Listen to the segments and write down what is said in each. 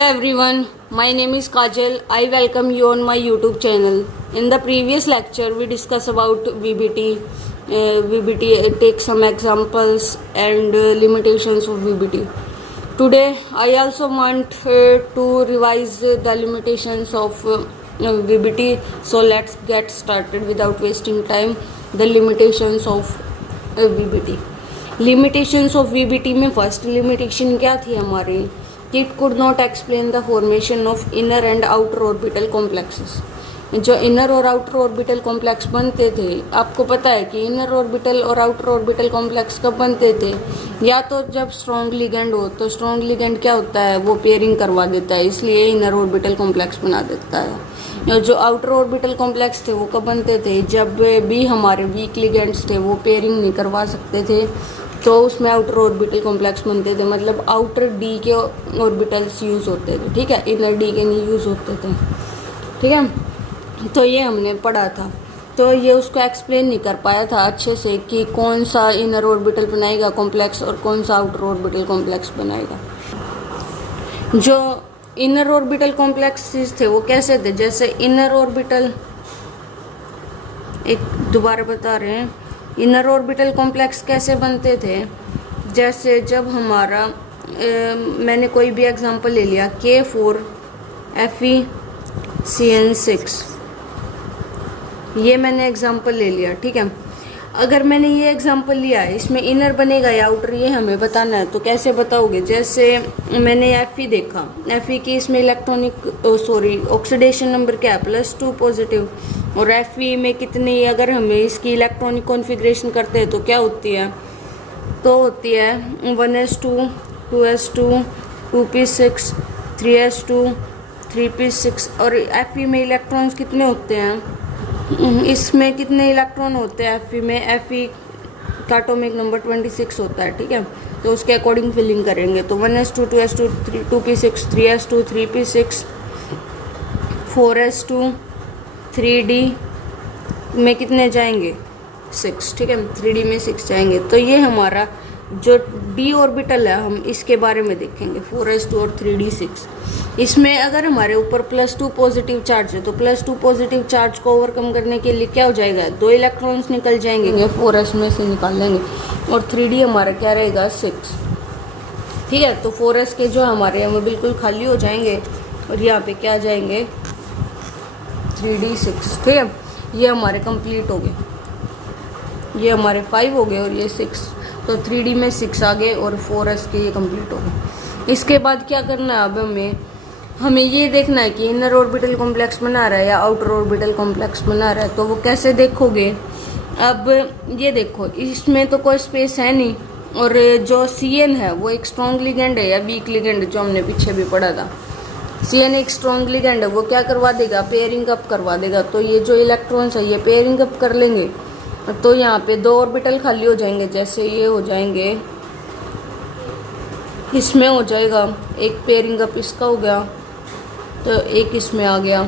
Everyone, my name is Kajal. I welcome you on my YouTube channel. In the previous lecture, we discussed about VBT. Take some examples and limitations of VBT. Today, I also want to revise the limitations of VBT. So let's get started without wasting time. The limitations of VBT. Limitations of VBT में first limitation क्या थी हमारी? It could not explain the formation of inner and outer orbital complexes. जो inner और outer orbital complex बनते थे, आपको पता है कि इनर ऑर्बिटल और आउटर ऑर्बिटल कॉम्प्लेक्स कब बनते थे? या तो जब स्ट्रॉन्ग लिगेंड हो, तो स्ट्रॉन्ग लिगेंड क्या होता है, वो पेयरिंग करवा देता है, इसलिए इनर ऑर्बिटल कॉम्प्लेक्स बना देता है। जो आउटर ऑर्बिटल कॉम्प्लेक्स थे वो कब बनते थे? जब भी हमारे वीक लिगेंड्स थे वो पेयरिंग नहीं करवा सकते थे, तो उसमें आउटर ऑर्बिटल कॉम्प्लेक्स बनते थे। मतलब आउटर डी के ऑर्बिटल्स यूज़ होते थे, ठीक है, इनर डी के नहीं यूज़ होते थे, ठीक है। तो ये हमने पढ़ा था, तो ये उसको एक्सप्लेन नहीं कर पाया था अच्छे से कि कौन सा इनर ऑर्बिटल बनाएगा कॉम्प्लेक्स और कौन सा आउटर ऑर्बिटल कॉम्प्लेक्स बनाएगा। जो इनर ऑर्बिटल कॉम्प्लेक्सेस थे वो कैसे थे? जैसे इनर ऑर्बिटल, एक दोबारा बता रहे हैं, इनर ऑर्बिटल कॉम्प्लेक्स कैसे बनते थे? जैसे जब हमारा मैंने कोई भी एग्जांपल ले लिया, K4FeCN6, ये मैंने एग्जांपल ले लिया, ठीक है। अगर मैंने ये एग्जांपल लिया है, इसमें इनर बनेगा या आउटर, ये हमें बताना है, तो कैसे बताओगे? जैसे मैंने Fe देखा, Fe की इसमें इलेक्ट्रॉनिक ऑक्सीडेशन नंबर क्या है? +2 पॉजिटिव। और Fe में कितनी, अगर हमें इसकी इलेक्ट्रॉनिक कॉन्फ़िगरेशन करते हैं तो क्या होती है? तो होती है 1s2 2s2 2p6 3s2 3p6। और Fe में इलेक्ट्रॉन्स कितने होते हैं? इसमें कितने इलेक्ट्रॉन होते हैं Fe में? Fe का एटॉमिक नंबर 26 होता है, ठीक है। तो उसके अकॉर्डिंग फिलिंग करेंगे, तो 1s2 2s2 2p6 3s2 3p6 4s2 3d में कितने जाएंगे? 6, ठीक है, 3d में 6 जाएंगे। तो ये हमारा जो d ऑर्बिटल है, हम इसके बारे में देखेंगे, 4s2 और 3d 6। इसमें अगर हमारे ऊपर +2 पॉजिटिव चार्ज है, तो +2 पॉजिटिव चार्ज को ओवरकम करने के लिए क्या हो जाएगा? 2 इलेक्ट्रॉन्स निकल जाएंगे, 4s में से निकाल लेंगे, और 3d हमारा क्या रहेगा? 6, ठीक है। तो 4s के जो हमारे हैं वो बिल्कुल खाली हो जाएंगे, और यहाँ पे क्या जाएंगे? 3d 6, ठीक है। ये हमारे कंप्लीट हो गए, ये हमारे 5 हो गए और ये 6, तो 3d में 6 आ गए और 4s के ये कंप्लीट हो गए। इसके बाद क्या करना है? अब हमें ये देखना है कि इनर ऑर्बिटल कॉम्प्लेक्स बना रहा है या आउटर ऑर्बिटल कॉम्प्लेक्स बना रहा है। तो वो कैसे देखोगे? अब ये देखो, इसमें तो कोई स्पेस है नहीं, और जो Cn है वो एक स्ट्रॉन्ग लिगेंड है या वीक लिगेंड, जो हमने पीछे भी पढ़ा था। Cn एक स्ट्रॉन्ग लिगेंड है, वो क्या करवा देगा? पेयरिंग अप करवा देगा। तो ये जो इलेक्ट्रॉन्स है ये पेयरिंग अप कर लेंगे, तो यहाँ पे 2 ऑर्बिटल खाली हो जाएंगे। जैसे ये हो जाएंगे, इसमें हो जाएगा एक पेयरिंग अप, इसका हो गया, तो एक इसमें आ गया।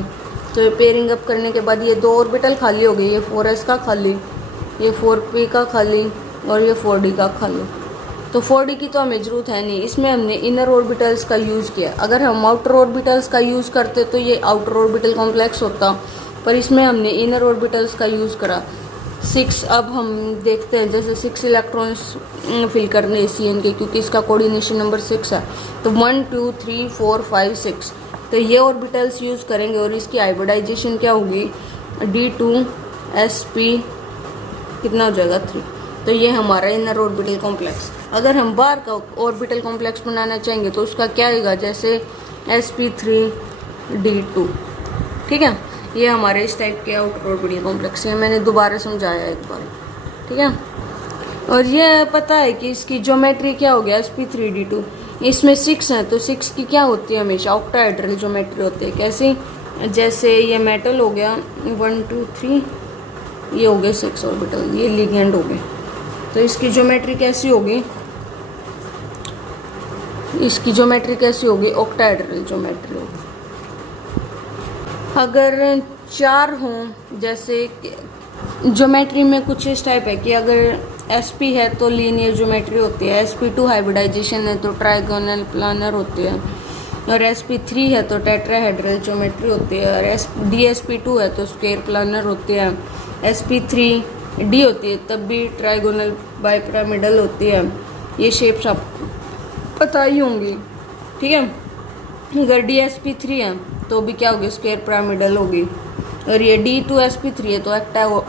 तो पेयरिंग अप करने के बाद ये 2 ऑर्बिटल खाली हो गई, ये 4s का खाली, ये 4p का खाली, और ये 4d का खाली। तो 4d की तो हमें ज़रूरत है नहीं, इसमें हमने इनर ऑर्बिटल्स का यूज़ किया। अगर हम आउटर ऑर्बिटल्स का यूज़ करते तो ये आउटर ऑर्बिटल कॉम्प्लेक्स होता, पर इसमें हमने इनर ऑर्बिटल्स का यूज़ करा। 6, अब हम देखते हैं, जैसे 6 इलेक्ट्रॉन्स फिल करने Cn के, क्योंकि इसका कोऑर्डिनेशन नंबर 6 है। तो 1 2 3 4 5 6, तो ये ऑर्बिटल्स यूज़ करेंगे, और इसकी हाइब्रिडाइजेशन क्या होगी? d2sp कितना हो जाएगा? 3। तो ये हमारा इनर ऑर्बिटल कॉम्प्लेक्स। अगर हम बाहर का ऑर्बिटल कॉम्प्लेक्स बनाना चाहेंगे तो उसका क्या आएगा? जैसे sp3d2, ठीक है। ये हमारे इस टाइप के आउटर ऑर्बिटल कॉम्प्लेक्स है, मैंने दोबारा समझाया एक बार, ठीक है। और ये पता है कि इसकी ज्योमेट्री क्या हो गया? sp3d2, इसमें 6 है, तो 6 की क्या होती है? हमेशा ऑक्टाहेड्रल ज्योमेट्री होती है। कैसे? जैसे ये मेटल हो गया 1 2 3, ये हो गए 6 ऑर्बिटल, ये लिगेंड हो गए। तो इसकी ज्योमेट्री कैसी होगी? इसकी ज्योमेट्री कैसी होगी? ऑक्टाहेड्रल ज्योमेट्री होगी। अगर 4 हों, जैसे ज्योमेट्री में कुछ इस टाइप है कि अगर sp है तो लीनियर ज्योमेट्री होती है, sp2 हाइब्रिडाइजेशन है तो ट्राइगोनल प्लानर होती है, और sp3 है तो टेट्राहेड्रल ज्योमेट्री होती है, और dsp2 है तो स्क्वायर प्लानर होती है, sp3d होती है तब भी ट्राइगोनल बाइपिरामिडल होती है। ये शेप्स आप पता ही होंगी, ठीक है। अगर dsp3 है तो भी क्या होगी, स्क्वायर पिरामिडल होगी, और ये d2sp3 है तो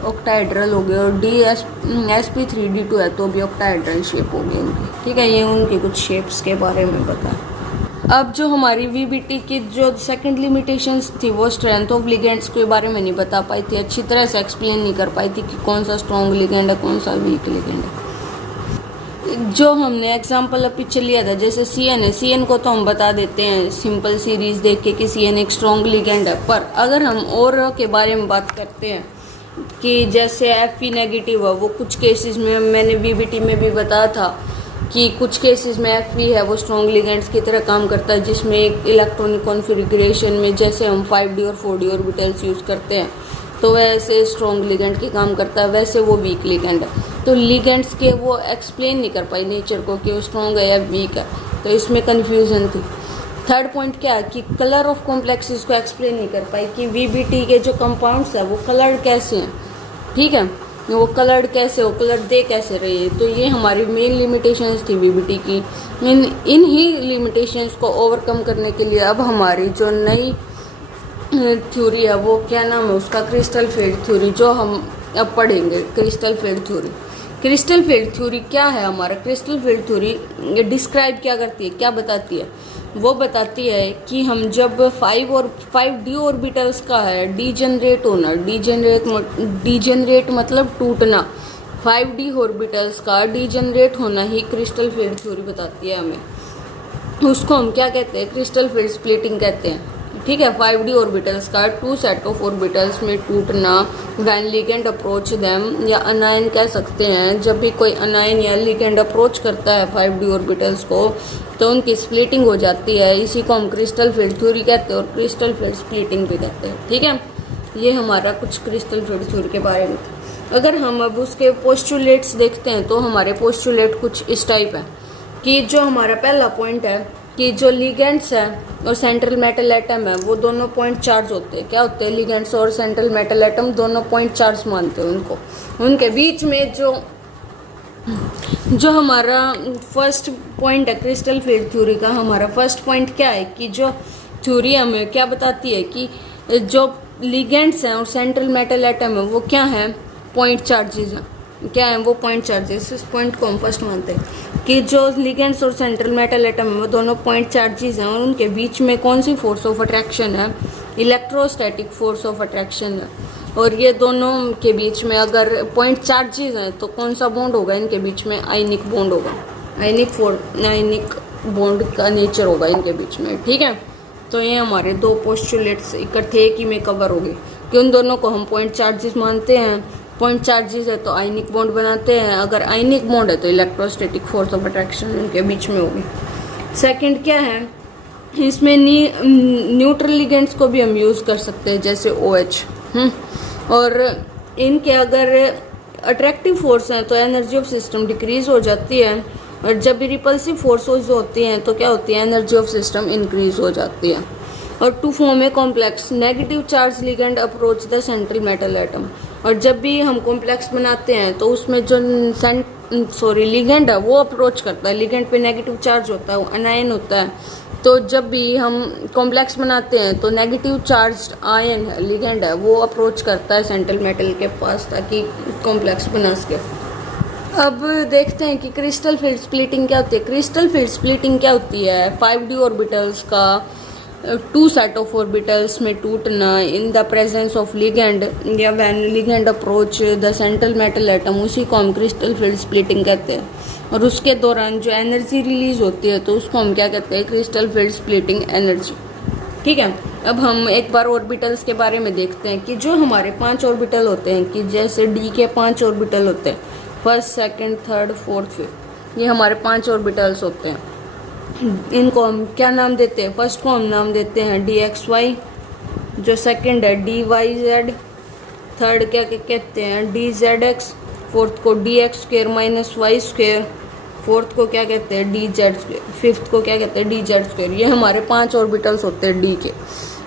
ऑक्टाहेड्रल होगी, और sp3d2 है तो भी ऑक्टाहेड्रल शेप होगी इनकी, ठीक है। ये उनकी कुछ शेप्स के बारे में पता। अब जो हमारी वीबीटी की जो सेकंड लिमिटेशंस थी वो स्ट्रेंथ ऑफ लिगेंड्स के बारे में नहीं बता पाई थी, अच्छी तरह से एक्सप्लेन नहीं कर पाई थी कि कौन सा स्ट्रॉन्ग लिगेंड है कौन सा वीक लिगेंड है। जो हमने एग्जाम्पल अब पीछे लिया था, जैसे CN है, CN को तो हम बता देते हैं सिंपल सीरीज देख के कि CN एक स्ट्रॉन्ग लिगेंड है। पर अगर हम और के बारे में बात करते हैं कि जैसे Fe नेगेटिव है, वो कुछ केसेस में मैंने VBT में भी बताया था कि कुछ केसेस में Fe है वो स्ट्रॉन्ग लिगेंड्स की तरह काम करता है, जिसमें एक इलेक्ट्रॉनिक कॉन्फ़िगरेशन में जैसे हम 5d और 4d ऑर्बिटल्स यूज़ करते हैं तो वैसे स्ट्रॉन्ग लिगेंड की काम करता है, वैसे वो वीक लिगेंड है। तो लिगेंड्स के वो एक्सप्लेन नहीं कर पाई नेचर को कि वो स्ट्रॉन्ग है या वीक है, तो इसमें कन्फ्यूज़न थी। थर्ड पॉइंट क्या है कि कलर ऑफ कॉम्प्लेक्सेस को एक्सप्लेन नहीं कर पाई कि VBT के जो कंपाउंड्स है वो कलर्ड कैसे हैं, ठीक है, वो कलर्ड कैसे हो, कलर दे कैसे रही है। तो ये हमारी मेन लिमिटेशंस थी VBT की। इन ही लिमिटेशंस को ओवरकम करने के लिए अब हमारी जो नई थ्योरी है वो क्या नाम है उसका, क्रिस्टल फील्ड थ्योरी, जो हम अब पढ़ेंगे। Crystal field theory, crystal field theory क्या है हमारा, क्रिस्टल फील्ड थ्योरी डिस्क्राइब क्या करती है, क्या बताती है, वो बताती है कि हम जब 5d ऑर्बिटल्स का है डीजेनरेट होना, डीजेनरेट मतलब टूटना, 5d ऑर्बिटल्स का डीजेनरेट होना ही क्रिस्टल फील्ड थ्योरी बताती है हमें। उसको हम क्या कहते हैं, क्रिस्टल फील्ड स्प्लिटिंग कहते हैं, ठीक है। 5d ऑर्बिटल्स का 2 सेट ऑफ ऑर्बिटल्स में टूटना, व्हेन लिगेंड अप्रोच देम, या अनायन कह सकते हैं, जब भी कोई अनायन या लिगेंड अप्रोच करता है 5d ऑर्बिटल्स को तो उनकी स्प्लिटिंग हो जाती है। इसी को हम क्रिस्टल फील्ड थ्योरी कहते हैं और क्रिस्टल फील्ड स्प्लिटिंग भी कहते हैं, ठीक है। ये हमारा कुछ क्रिस्टल फील्ड थ्योरी के बारे में। अगर हम अब उसके पोस्टुलेट्स देखते हैं तो हमारे पोस्टुलेट कुछ इस टाइप है कि जो हमारा पहला पॉइंट है कि जो लिगेंड्स है और सेंट्रल मेटल एटम है वो दोनों पॉइंट चार्ज होते हैं। क्या होते हैं, लिगेंड्स और सेंट्रल मेटल एटम दोनों पॉइंट चार्ज मानते हैं उनको। उनके बीच में जो हमारा फर्स्ट पॉइंट है क्रिस्टल फील्ड थ्योरी का, हमारा फर्स्ट पॉइंट क्या है कि जो थ्योरी हमें क्या बताती है कि जो लिगेंड्स हैं और सेंट्रल मेटल एटम है वो क्या है, पॉइंट चार्जेस हैं। क्या है वो पॉइंट चार्जेस, इस पॉइंट को हम फर्स्ट मानते हैं कि जो लिगेंड्स और सेंट्रल मेटल एटम है वो दोनों पॉइंट चार्जेस हैं और उनके बीच में कौन सी फोर्स ऑफ अट्रैक्शन है, इलेक्ट्रोस्टैटिक फोर्स ऑफ अट्रैक्शन है। और ये दोनों के बीच में अगर पॉइंट चार्जेस हैं तो कौन सा बॉन्ड होगा इनके बीच में, आयनिक बॉन्ड होगा, आयनिक बॉन्ड का नेचर होगा इनके बीच में, ठीक है। तो ये हमारे दो पोस्टुलेट्स इकट्ठे एक ही में कवर हो गए कि उन दोनों को हम पॉइंट चार्जेस मानते हैं। पॉइंट चार्जेस है तो आयनिक बॉन्ड बनाते हैं, अगर आयनिक बॉन्ड है तो इलेक्ट्रोस्टैटिक फोर्स ऑफ अट्रैक्शन इनके बीच में होगी। सेकंड क्या है, इसमें न्यूट्रल लिगेंड्स को भी हम यूज़ कर सकते हैं जैसे OH, और इनके अगर अट्रैक्टिव फोर्स हैं तो एनर्जी ऑफ सिस्टम डिक्रीज हो जाती है, और जब भी रिपल्सिव फोर्सेस होती हैं तो क्या होती है, एनर्जी ऑफ सिस्टम इंक्रीज हो जाती है। और to form a complex negative charge ligand approach the central metal atom, और जब भी हम कॉम्प्लेक्स बनाते हैं तो उसमें जो लिगेंड है वो अप्रोच करता है, लिगेंड पे नेगेटिव चार्ज होता है, वो अनायन होता है। तो जब भी हम कॉम्प्लेक्स बनाते हैं तो नेगेटिव चार्ज आयन है, लिगेंड है, वो अप्रोच करता है सेंट्रल मेटल के पास ताकि कॉम्प्लेक्स बना सके। अब देखते हैं कि क्रिस्टल फील्ड स्प्लिटिंग क्या होती है। क्रिस्टल फील्ड स्प्लिटिंग क्या होती है, 5d ऑर्बिटल्स का 2 सेट ऑफ ऑर्बिटल्स में टूटना in the presence of ligand, या when ligand approach the central metal atom, उसी को हम क्रिस्टल फील्ड स्प्लिटिंग कहते हैं। और उसके दौरान जो एनर्जी रिलीज होती है तो उसको हम क्या कहते हैं, क्रिस्टल फील्ड स्प्लिटिंग एनर्जी, ठीक है। अब हम एक बार ऑर्बिटल्स के बारे में देखते हैं कि जो हमारे 5 ऑर्बिटल होते हैं, कि जैसे D के 5 ऑर्बिटल होते हैं, first, second, third, fourth, fifth, ये हमारे 5 ऑर्बिटल्स होते हैं। इनको हम क्या नाम देते हैं, फर्स्ट को हम नाम देते हैं DXY, जो सेकंड है DYZ, थर्ड क्या कहते हैं DZX, फोर्थ को DX² - Y², फोर्थ को क्या कहते हैं, डी जेड स्क्वायर, फिफ्थ को क्या कहते हैं, डी जेड स्क्वायर। ये हमारे 5 ऑर्बिटल्स होते हैं डी के।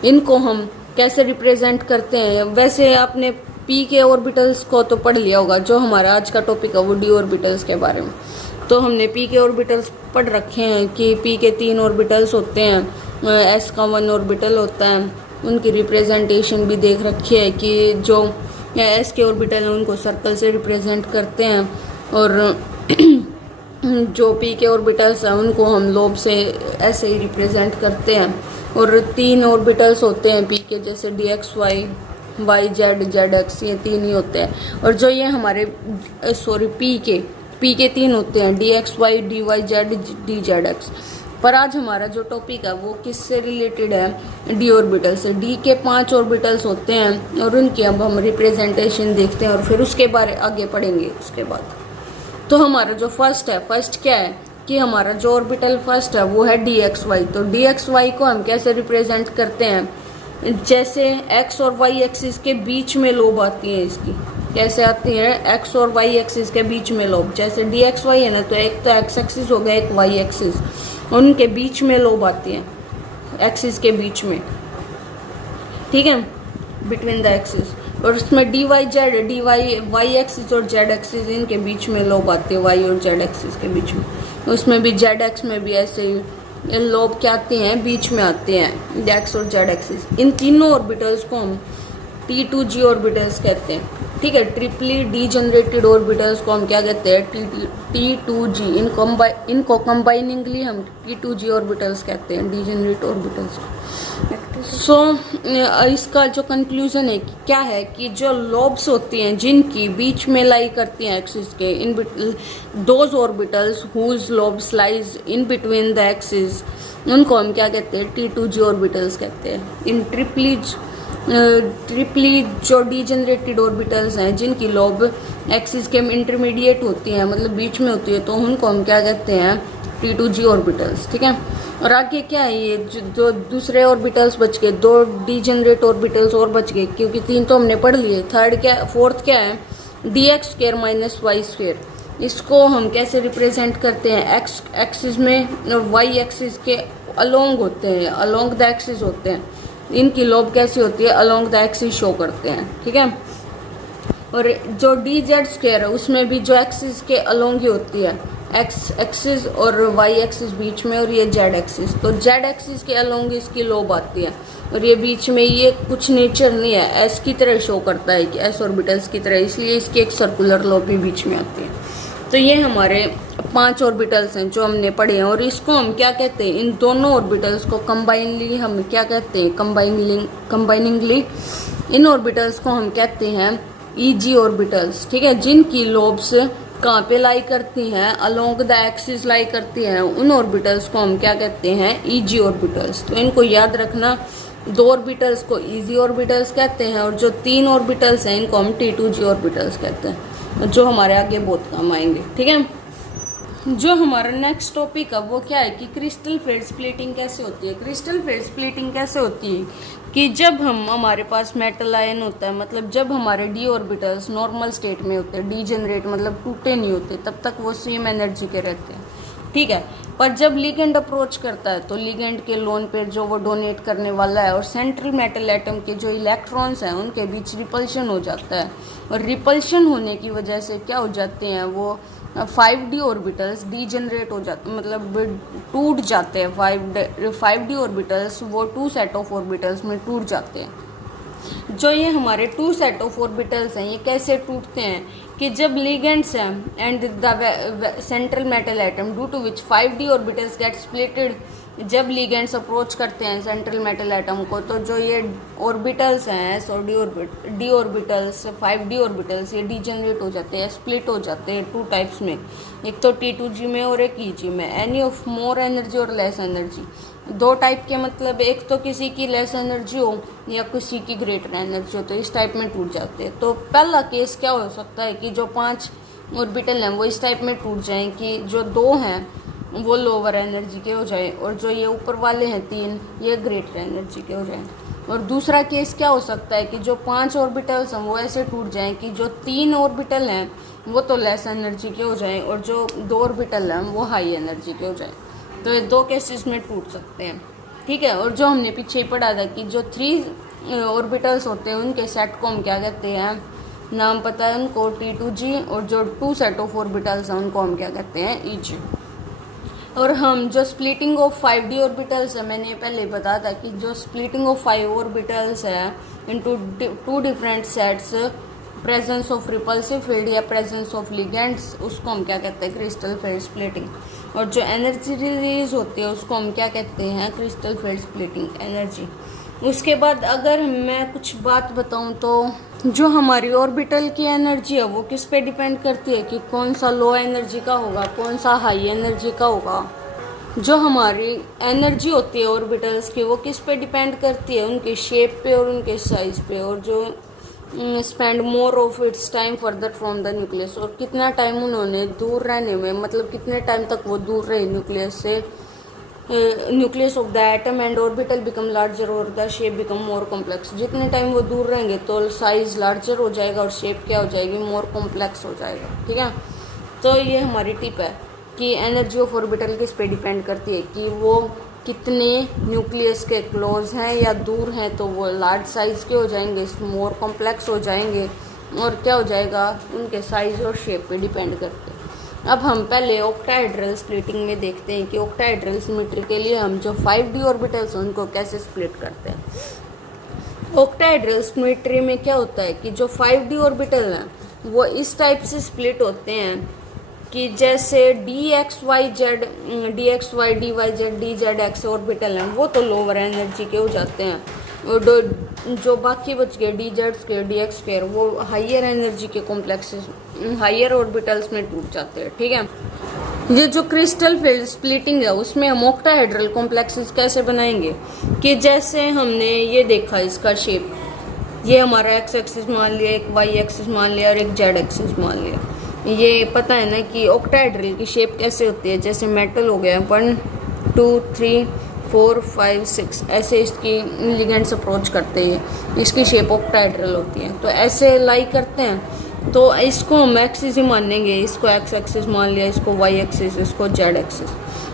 इनको हम कैसे रिप्रेजेंट करते हैं, वैसे आपने पी के ऑर्बिटल्स को तो पढ़ लिया होगा। जो हमारा आज का टॉपिक है वो डी ऑर्बिटल्स के बारे में। तो हमने पी के ऑर्बिटल्स पढ़ रखे हैं कि पी के 3 ऑर्बिटल्स होते हैं, एस का 1 ऑर्बिटल होता है। उनकी रिप्रेजेंटेशन भी देख रखी है कि जो एस के ऑर्बिटल हैं उनको सर्कल से रिप्रेजेंट करते हैं, और जो पी के ऑर्बिटल्स हैं उनको हम लोब से ऐसे ही रिप्रेजेंट करते हैं। और 3 ऑर्बिटल्स होते हैं पी के, जैसे d x y, y z, z x, ये 3 ही होते हैं। और जो ये हमारे पी के 3 होते हैं, d x y, d y z, d z x. पर आज हमारा जो टॉपिक है वो किससे रिलेटेड है, डी ऑर्बिटल से। डी के 5 ऑर्बिटल्स होते हैं और उनकी अब हम रिप्रेजेंटेशन देखते हैं और फिर उसके बारे आगे पढ़ेंगे उसके बाद। तो हमारा जो फर्स्ट क्या है कि हमारा जो ऑर्बिटल फर्स्ट है वो है डी एक्स वाई। तो डी एक्स वाई को हम कैसे रिप्रेजेंट करते हैं, जैसे एक्स और वाई एक्सिस के बीच में लोब आती है इसकी। कैसे आती है, एक्स और वाई एक्सिस के बीच में लोब। जैसे डी एक्स वाई है ना, तो एक तो एक्स एक्सिस हो गया, एक वाई एक्सिस, उनके बीच में लोब आती है, एक्सिस के बीच में, ठीक है, बिटवीन द एक्सिस। और उसमें d y z, d y axis और जेड एक्सिस, इनके बीच में लोब आती है, वाई और जेड एक्सिस के बीच में। उसमें भी जेड एक्स में भी ऐसे ही लोब क्या आती हैं, बीच में आते हैं, एक्स और जेड एक्सिस। इन तीनों ऑर्बिटल्स को हम T2G ऑर्बिटल्स कहते हैं, ठीक है। ट्रिपली डीजनरेटेड ऑर्बिटल्स को हम क्या कहते हैं, T2G। इनको कंबाइनिंगली हम T2G ऑर्बिटल्स कहते हैं, डीजनरेट ऑर्बिटल्स को। सो इसका जो कंक्लूजन है क्या है कि जो लोब्स होती हैं जिनकी बीच में लाई करती हैं एक्सिस के, in those orbitals whose lobes lies in between the axis, उनको हम क्या कहते हैं, T2G ऑर्बिटल्स कहते हैं। इन ट्रिपली जो डीजनरेटेड ऑर्बिटल्स हैं जिनकी लोब एक्सिस के इंटरमीडिएट होती हैं, मतलब बीच में होती है, तो उनको हम क्या कहते हैं, T2G ऑर्बिटल्स, ठीक है। और आगे क्या है, ये जो दूसरे ऑर्बिटल्स बच गए, 2 डीजनरेट ऑर्बिटल्स और बच गए, क्योंकि 3 तो हमने पढ़ लिए। फोर्थ क्या है, d x square minus y square. इसको हम कैसे रिप्रेजेंट करते हैं, एक्स एक्सिस में, वाई एक्सिस के अलोंग होते हैं, अलोंग द एक्सिस होते हैं। इनकी लोब कैसी होती है, अलोंग द एक्सिस शो करते हैं, ठीक है। और जो डी जेड स्क्वायर है उसमें भी जो एक्सिस के अलोंग ही होती है, एक्स एक्सिस और वाई एक्सिस बीच में, और ये जेड एक्सिस। तो जेड एक्सिस के अलोंग इसकी लोब आती है, और ये बीच में, ये कुछ नेचर नहीं है, एस की तरह शो करता है कि एस ऑर्बिटल्स की तरह, इसलिए इसकी एक सर्कुलर लोब भी बीच में आती है। तो ये हमारे 5 ऑर्बिटल्स हैं जो हमने पढ़े हैं। और इसको हम क्या कहते हैं, इन दोनों ऑर्बिटल्स को कंबाइनली हम क्या कहते हैं, कंबाइनिंगली इन ऑर्बिटल्स को हम कहते हैं ईजी ऑर्बिटल्स, ठीक है। जिनकी लोब्स कहाँ पे लाई करती हैं, अलोंग द एक्सिस लाई करती हैं, उन ऑर्बिटल्स को हम क्या कहते हैं, ईजी ऑर्बिटल्स। तो इनको याद रखना, 2 ऑर्बिटल्स को ईजी ऑर्बिटल्स कहते हैं, और जो 3 ऑर्बिटल्स हैं इनको हम T2G ऑर्बिटल्स कहते हैं, जो हमारे आगे बहुत काम आएंगे, ठीक है। जो हमारा नेक्स्ट टॉपिक है वो क्या है कि क्रिस्टल फेड स्प्लिटिंग कैसे होती है। क्रिस्टल फेड स्प्लिटिंग कैसे होती है कि जब हमारे पास मेटल आयन होता है, मतलब जब हमारे डी ऑर्बिटल्स नॉर्मल स्टेट में होते हैं, डीजनरेट मतलब टूटे नहीं होते, तब तक वो सेम एनर्जी के रहते हैं, ठीक है। पर जब लिगेंड अप्रोच करता है तो लिगेंड के लोन पे जो वो डोनेट करने वाला है और सेंट्रल मेटल एटम के जो इलेक्ट्रॉन्स हैं उनके बीच रिपल्शन हो जाता है, और रिपल्शन होने की वजह से क्या हो जाते हैं, वो 5D ऑर्बिटल्स डीजनरेट हो जाते, मतलब टूट जाते हैं। 5D ऑर्बिटल्स वो 2 सेट ऑफ ऑर्बिटल्स में टूट जाते हैं। जो ये हमारे 2 सेट ऑफ ऑर्बिटल्स हैं, ये कैसे टूटते हैं कि जब लिगेंड्स हैं and the central metal atom due to which 5D orbitals get splitted, जब लिगेंड्स अप्रोच करते हैं सेंट्रल मेटल एटम को, तो जो ये ऑर्बिटल्स हैं एस और डी ऑर्बिटल्स 5D ऑर्बिटल्स ये डीजनरेट हो जाते हैं, स्प्लिट हो जाते हैं 2 टाइप्स में, एक तो T2G में और एक EG में। एनी ऑफ मोर एनर्जी और लेस एनर्जी, 2 टाइप के, मतलब एक तो किसी की लेस एनर्जी हो या किसी की ग्रेटर एनर्जी हो, तो इस टाइप में टूट जाते हैं। तो पहला केस क्या हो सकता है कि जो 5 ऑर्बिटल हैं वो इस टाइप में टूट जाएं कि जो 2 हैं वो लोअर एनर्जी के हो जाए, और जो ये ऊपर वाले हैं 3 ये ग्रेटर एनर्जी के हो जाए। और दूसरा केस क्या हो सकता है कि जो 5 ऑर्बिटल्स हैं वो ऐसे टूट जाएं कि जो 3 ऑर्बिटल हैं वो तो लेस एनर्जी के हो जाएं और जो 2 ऑर्बिटल हैं वो हाई एनर्जी के हो जाएं। तो ये 2 केसेस में टूट सकते हैं, ठीक है। और जो हमने पीछे ही पढ़ा था कि जो 3 ऑर्बिटल्स होते हैं उनके सेट को हम क्या कहते हैं, नाम पता है उनको, T2G, और जो 2 सेट ऑफ ऑर्बिटल्स हैं उनको हम क्या कहते हैं, EG। और हम जो स्प्लिटिंग ऑफ 5D ऑर्बिटल्स है, मैंने पहले बताया था कि जो स्प्लिटिंग ऑफ 5 ऑर्बिटल्स है into 2 different sets, presence of repulsive field या प्रेजेंस ऑफ लिगेंड्स, उसको हम क्या कहते हैं, क्रिस्टल फील्ड स्प्लिटिंग। और जो एनर्जी रिलीज होती है उसको हम क्या कहते हैं, क्रिस्टल फील्ड स्प्लिटिंग एनर्जी। उसके बाद अगर मैं कुछ बात बताऊं तो जो हमारी ऑर्बिटल की एनर्जी है वो किस पे डिपेंड करती है कि कौन सा लो एनर्जी का होगा, कौन सा हाई एनर्जी का होगा। जो हमारी एनर्जी होती है ऑर्बिटल्स की वो किस पे डिपेंड करती है, उनके शेप पे और उनके साइज पे, और जो spend more of its time further from the nucleus, और कितना टाइम उन्होंने दूर रहने में, मतलब कितने टाइम तक वो दूर रहे न्यूक्लियस से, nucleus of the atom and orbital become larger और the shape become more complex. जितने टाइम वो दूर रहेंगे तो साइज लार्जर हो जाएगा और शेप क्या हो जाएगी, मोर कॉम्प्लेक्स हो जाएगा, ठीक है। तो ये हमारी टिप है कि एनर्जी ऑफ ऑर्बिटल किस पे डिपेंड करती है कि वो कितने न्यूक्लियस के क्लोज हैं या दूर हैं, तो वो लार्ज साइज के हो जाएंगे, मोर कॉम्प्लेक्स हो जाएंगे, और क्या हो जाएगा, उनके साइज और शेप पे डिपेंड करते हैं। अब हम पहले ऑक्टाहेड्रल स्प्लिटिंग में देखते हैं कि ऑक्टाहेड्रल सिमेट्री के लिए हम जो 5D ऑर्बिटल्स हैं उनको कैसे स्प्लिट करते हैं। ऑक्टाहेड्रल सिमेट्री में क्या होता है कि जो 5D ऑर्बिटल हैं वो इस टाइप से स्प्लिट होते हैं कि जैसे DXYZ, DXY, DYZ, DZX orbital हैं वो तो लोअर एनर्जी के हो जाते हैं, और जो बाकी बच गए DZ के, DX स्क्वायर, वो हाइयर एनर्जी के कॉम्प्लेक्सेस, हाइयर ऑर्बिटल्स में टूट जाते हैं, ठीक है। ये जो क्रिस्टल फील्ड स्प्लिटिंग है उसमें हम ऑक्टाहेड्रल कॉम्प्लेक्सेस कैसे बनाएंगे कि जैसे हमने ये देखा इसका शेप, ये हमारा एक्स एक्सिस मान लिया, एक वाई एक्सिस मान लिया और एक जेड एक्सिस मान लिया। ये पता है ना कि ऑक्टाहेड्रल की शेप कैसे होती है, जैसे मेटल हो गया 1 2 3 4 5 6, ऐसे इसकी लिगेंड्स अप्रोच करते हैं, इसकी शेप ऑक्टाहेड्रल होती है। तो ऐसे लाई करते हैं, तो इसको हम एक्सिस ही मानेंगे, इसको एक्स एक्सिस मान लिया, इसको वाई एक्सिस, इसको जेड एक्सिस।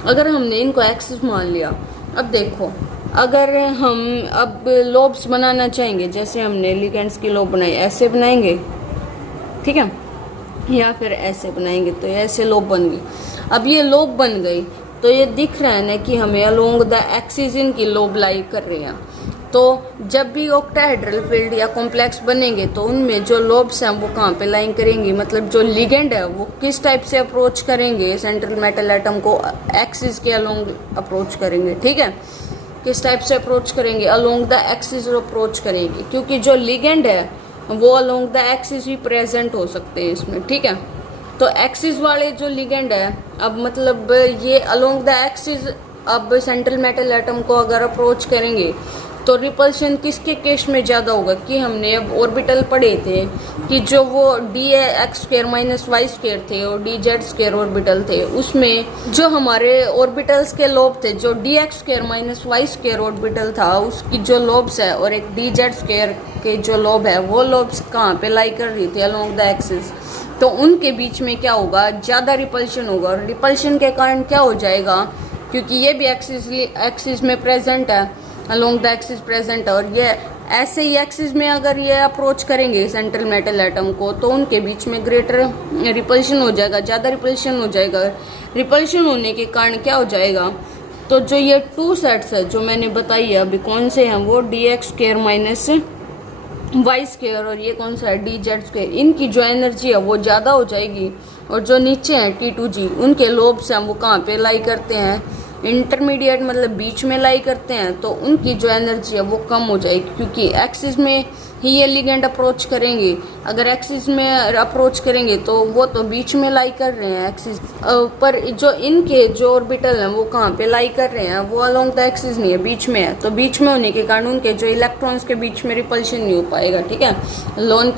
अगर हमने इनको एक्सिस मान लिया, अब देखो अगर हम अब लोब्स बनाना चाहेंगे, जैसे हमने लिगेंड्स की लोब बनाई, ऐसे बनाएंगे, ठीक है, या फिर ऐसे बनाएंगे, तो ऐसे लोब बन गई। अब ये लोब बन गई तो ये दिख रहा है ना कि हमें अलोंग द एक्सिस इनकी लोब लाई कर रहे हैं। तो जब भी ऑक्टाहेड्रल फील्ड या कॉम्प्लेक्स बनेंगे तो उनमें जो लोब्स हैं वो कहाँ पे लाइन करेंगी, मतलब जो लिगेंड है वो किस टाइप से अप्रोच करेंगे, सेंट्रल मेटल एटम को एक्सिस के अलोंग अप्रोच करेंगे, ठीक है। किस टाइप से अप्रोच करेंगे, अलोंग द एक्सिस अप्रोच करेंगे, क्योंकि जो लिगेंड है वो अलोंग द एक्सिस भी प्रेजेंट हो सकते हैं इसमें, ठीक है। तो एक्सिस वाले जो लिगेंड है, अब मतलब ये अलोंग द एक्सिस अब सेंट्रल मेटल एटम को अगर अप्रोच करेंगे तो रिपल्शन किसके केस में ज़्यादा होगा, कि हमने अब ऑर्बिटल पढ़े थे कि जो वो DX square minus y square थे और DZ स्क्वायर ऑर्बिटल थे, उसमें जो हमारे ऑर्बिटल्स के लोब थे, जो DX square minus y square orbital था उसकी जो लोब्स है और एक DZ स्क्वायर के जो लोब है वो लोब्स कहाँ पे लाई कर रही थी, अलोंग द एक्सिस। तो उनके बीच में क्या होगा, ज़्यादा रिपल्शन होगा, और रिपल्शन के कारण क्या हो जाएगा, क्योंकि ये भी एक्सिस में प्रेजेंट है, अलोंग द एक्सिस प्रेजेंट है, और ये ऐसे ही एक्सिस में अगर ये अप्रोच करेंगे सेंट्रल मेटल एटम को तो उनके बीच में ग्रेटर रिपल्शन हो जाएगा, ज़्यादा रिपल्शन हो जाएगा। रिपल्शन होने के कारण क्या हो जाएगा, तो जो ये 2 सेट्स है जो मैंने बताई है अभी कौन से हैं, वो DX square minus y square और ये कौन सा है DZ स्क्वायर, इनकी जो एनर्जी है वो ज़्यादा हो जाएगी, और जो नीचे हैं T2G उनके लोब्स हैं वो कहाँ पे लाई करते हैं, इंटरमीडिएट मतलब बीच में लाई करते हैं, तो उनकी जो एनर्जी है वो कम हो जाएगी, क्योंकि एक्सिस में ही ये लिगेंड अप्रोच करेंगे। अगर एक्सिस में अप्रोच करेंगे तो वो तो बीच में लाई कर रहे हैं एक्सिस पर, जो इनके जो ऑर्बिटल हैं वो कहाँ पे लाई कर रहे हैं, वो अलोंग द एक्सिस नहीं है, बीच में है। तो बीच में होने के कारण उनके जो इलेक्ट्रॉन्स के बीच में रिपल्शन नहीं हो पाएगा, ठीक है। लोन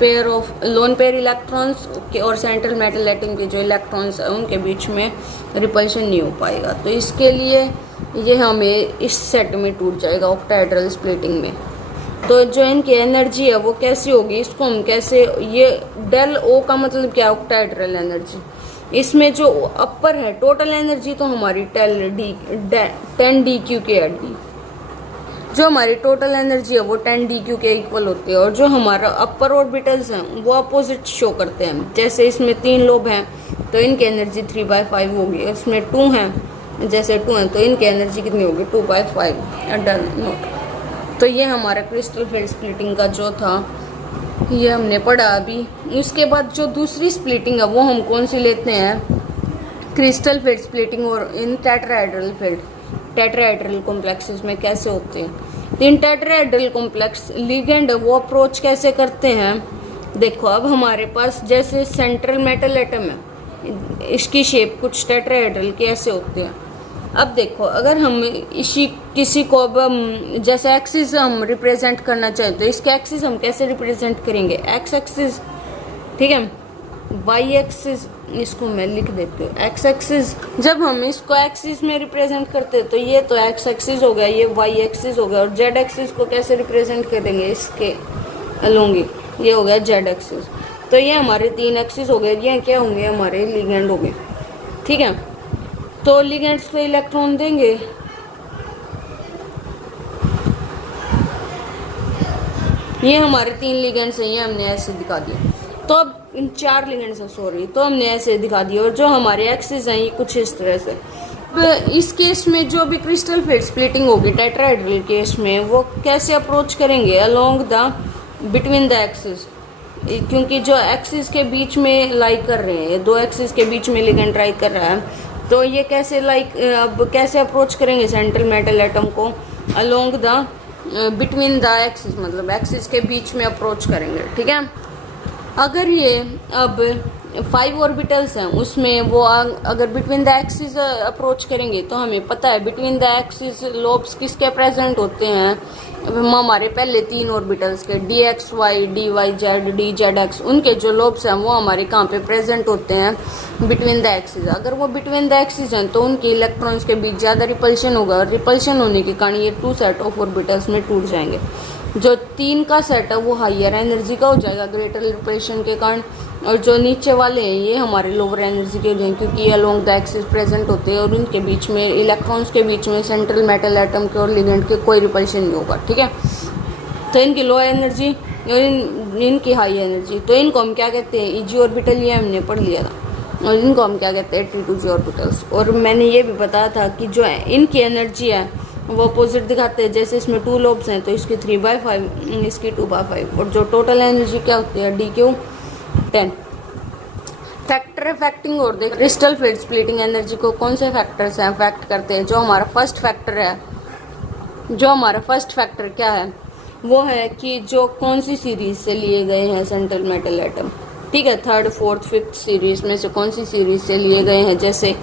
पेयर इलेक्ट्रॉन्स और सेंट्रल मेटल एटम के जो इलेक्ट्रॉन्स हैं उनके बीच में रिपल्शन नहीं हो पाएगा। तो इसके लिए ये हमें इस सेट में टूट जाएगा ऑक्टाहेड्रल स्प्लिटिंग में। तो जो इनकी एनर्जी है वो कैसी होगी, इसको हम कैसे, ये डेल ओ का मतलब क्या, ऑक्टाहेड्रल एनर्जी। इसमें जो अपर है टोटल एनर्जी तो हमारी 10 DQ के डी, जो हमारी टोटल एनर्जी है वो 10 DQ के इक्वल होती है। और जो हमारा अपर ऑर्बिटल्स हैं वो अपोजिट शो करते हैं। जैसे इसमें 3 लोब हैं तो इनकी एनर्जी 3/5 होगी। इसमें 2 हैं, जैसे 2 हैं तो इनकी एनर्जी कितनी होगी, 2/5। तो ये हमारा क्रिस्टल फील्ड स्प्लिटिंग का जो था ये हमने पढ़ा अभी। उसके बाद जो दूसरी स्प्लिटिंग है वो हम कौन सी लेते हैं, क्रिस्टल फील्ड स्प्लिटिंग और इन टेट्राहेड्रल फील्ड, टेट्राहेड्रल कॉम्प्लेक्सेस में कैसे होते हैं। तो इन टेट्राहेड्रल कॉम्प्लेक्स लिगेंड वो अप्रोच कैसे करते हैं। देखो अब हमारे पास जैसे सेंट्रल मेटल एटम है, इसकी शेप कुछ टेट्राहेड्रल के ऐसे होते हैं। अब देखो अगर हम इसी किसी को अब जैसे एक्सिस हम रिप्रेजेंट करना चाहते तो इसके एक्सिस हम कैसे रिप्रेजेंट करेंगे, एक्स एक्सिस, ठीक है, वाई एक्सिस, इसको मैं लिख देती हूँ एक्स एक्सिस। जब हम इसको एक्सिस में रिप्रेजेंट करते हैं तो ये तो एक्स एक्सिस हो गया, ये वाई एक्सिस हो गया। और जेड एक्सिस को कैसे रिप्रेजेंट करेंगे, इसके अलोंग ये हो गया जेड एक्सिस। तो ये हमारे 3 एक्सिस हो गए, ये क्या होंगे, हमारे लिगेंड हो गए, ठीक है। तो लिगेंड्स पे इलेक्ट्रॉन देंगे, ये हमारे 3 लिगेंड्स हैं, ये हमने ऐसे दिखा दिए। तो अब इन 4 लिगेंड्स हैं, सॉरी, तो हमने ऐसे दिखा दिए। और जो हमारे एक्सिस हैं ये कुछ इस तरह से। इस केस में जो भी क्रिस्टल फील्ड स्प्लिटिंग होगी टेट्राहेड्रल केस में, वो कैसे अप्रोच करेंगे, along the between the axis, क्योंकि जो एक्सिस के बीच में लाई कर रहे हैं, 2 एक्सिस के बीच में लिगेंड लाई कर रहा है। तो ये कैसे अब कैसे अप्रोच करेंगे सेंट्रल मेटल एटम को, along the between the axis, मतलब एक्सिस के बीच में अप्रोच करेंगे, ठीक है। अगर ये अब 5 ऑर्बिटल्स हैं उसमें वो अगर बिटवीन द एक्सिस अप्रोच करेंगे तो हमें पता है बिटवीन द एक्सिस लोब्स किसके प्रेजेंट होते हैं, हमारे पहले 3 ऑर्बिटल्स के DXY, DYZ, DZX, उनके जो लोब्स हैं वो हमारे कहाँ पे प्रेजेंट होते हैं, बिटवीन द एक्सिस। अगर वो बिटवीन द एक्सिस हैं तो उनके इलेक्ट्रॉन्स के बीच ज़्यादा रिपल्शन होगा, और रिपल्शन होने के कारण ये 2 सेट ऑफ ऑर्बिटल्स में टूट जाएंगे। जो 3 का सेट है वो हायर एनर्जी का हो जाएगा ग्रेटर रिपल्शन के कारण, और जो नीचे वाले हैं ये हमारे लोअर एनर्जी के हो जाएंगे, क्योंकि ये अलोंग द एक्सिस प्रेजेंट होते हैं और उनके बीच में इलेक्ट्रॉन्स के बीच में सेंट्रल मेटल एटम के और लिगेंड के कोई रिपल्शन नहीं होगा, ठीक है। तो इनकी लो एनर्जी और इनकी हाई एनर्जी, तो इनको हम क्या कहते हैं, EG ऑर्बिटल, ये हमने पढ़ लिया था। और इनको हम क्या कहते हैं, T2G ऑर्बिटल्स। और मैंने ये भी बताया था कि जो इनकी एनर्जी है वो अपोजिट दिखाते हैं। जैसे इसमें 2 लोब्स हैं तो इसकी 3/5, इसकी 2/5। और जो टोटल एनर्जी क्या होती है, DQ 10। फैक्टर अफेक्टिंग और देख क्रिस्टल फील्ड स्प्लिटिंग एनर्जी को कौन से फैक्टर्स हैं अफेक्ट करते हैं। जो हमारा फर्स्ट फैक्टर क्या है, वो है कि जो कौन सी सीरीज से लिए गए हैं सेंट्रल मेटल एटम, ठीक है, 3rd, 4th, 5th सीरीज में से कौन सी सीरीज से लिए गए हैं। जैसे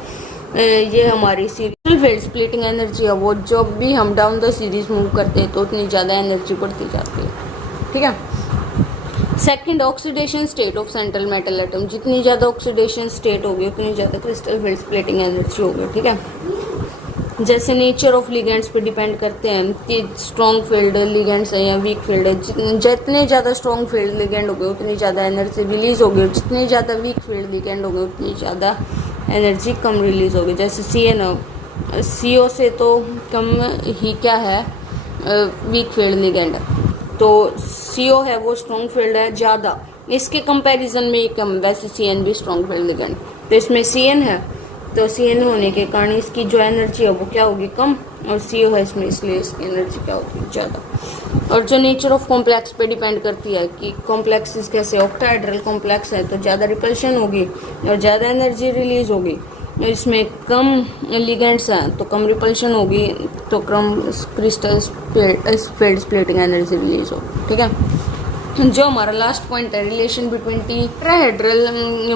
ये हमारी सीरीज फील्ड स्प्लिटिंग एनर्जी है, वो जो भी हम डाउन द सीरीज मूव करते हैं तो उतनी ज़्यादा एनर्जी बढ़ती जाती है, ठीक है। Second, oxidation state of central metal atom, जितनी ज़्यादा ऑक्सीडेशन स्टेट होगी उतनी ज़्यादा क्रिस्टल फील्ड स्प्लिटिंग एनर्जी होगी, ठीक है। जैसे नेचर ऑफ लिगेंड्स पे डिपेंड करते हैं कि स्ट्रॉन्ग फील्ड लिगेंड्स है या वीक फील्ड है। जितने ज़्यादा स्ट्रॉन्ग फील्ड लिगेंड होंगे उतनी ज़्यादा एनर्जी रिलीज होगी, और जितने ज़्यादा वीक फील्ड लिगेंड होंगे उतनी ज़्यादा एनर्जी कम रिलीज होगी। जैसे CO से तो कम ही क्या है, वीक फील्ड लिगेंड, तो CO है वो स्ट्रॉन्ग फील्ड है ज़्यादा, इसके कंपैरिजन में ही कम। वैसे CN भी स्ट्रॉन्ग फील्ड लिगेंड, तो इसमें CN है, तो CN होने के कारण इसकी जो एनर्जी है वो क्या होगी, कम, और CO है इसमें, इसलिए इसकी एनर्जी क्या होगी, ज़्यादा। और जो नेचर ऑफ कॉम्प्लेक्स पे डिपेंड करती है कि कॉम्प्लेक्सेस कैसे, ऑक्टाहेड्रल कॉम्प्लेक्स है तो ज़्यादा रिपल्शन होगी और ज़्यादा एनर्जी रिलीज होगी। इसमें कम लिगेंड्स हैं तो कम रिपल्शन होगी, तो कम crystal field splitting energy release होगी, ठीक है। जो हमारा लास्ट पॉइंट है, रिलेशन बिटवीन टेट्राहेड्रल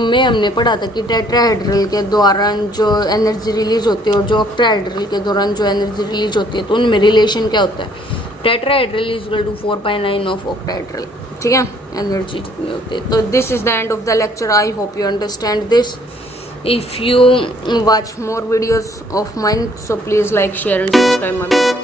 में हमने पढ़ा था कि टेट्राहेड्रल के दौरान जो एनर्जी रिलीज होती है और जो ऑक्टाहेड्रल के दौरान जो एनर्जी रिलीज होती है तो उनमें रिलेशन क्या होता है, tetrahedral is equal to 4/9 of octahedral, ठीक है, एनर्जी जितनी होती है। तो this is the end of the lecture. I hope you understand this. If you watch more videos of mine, so please like, share and subscribe my video.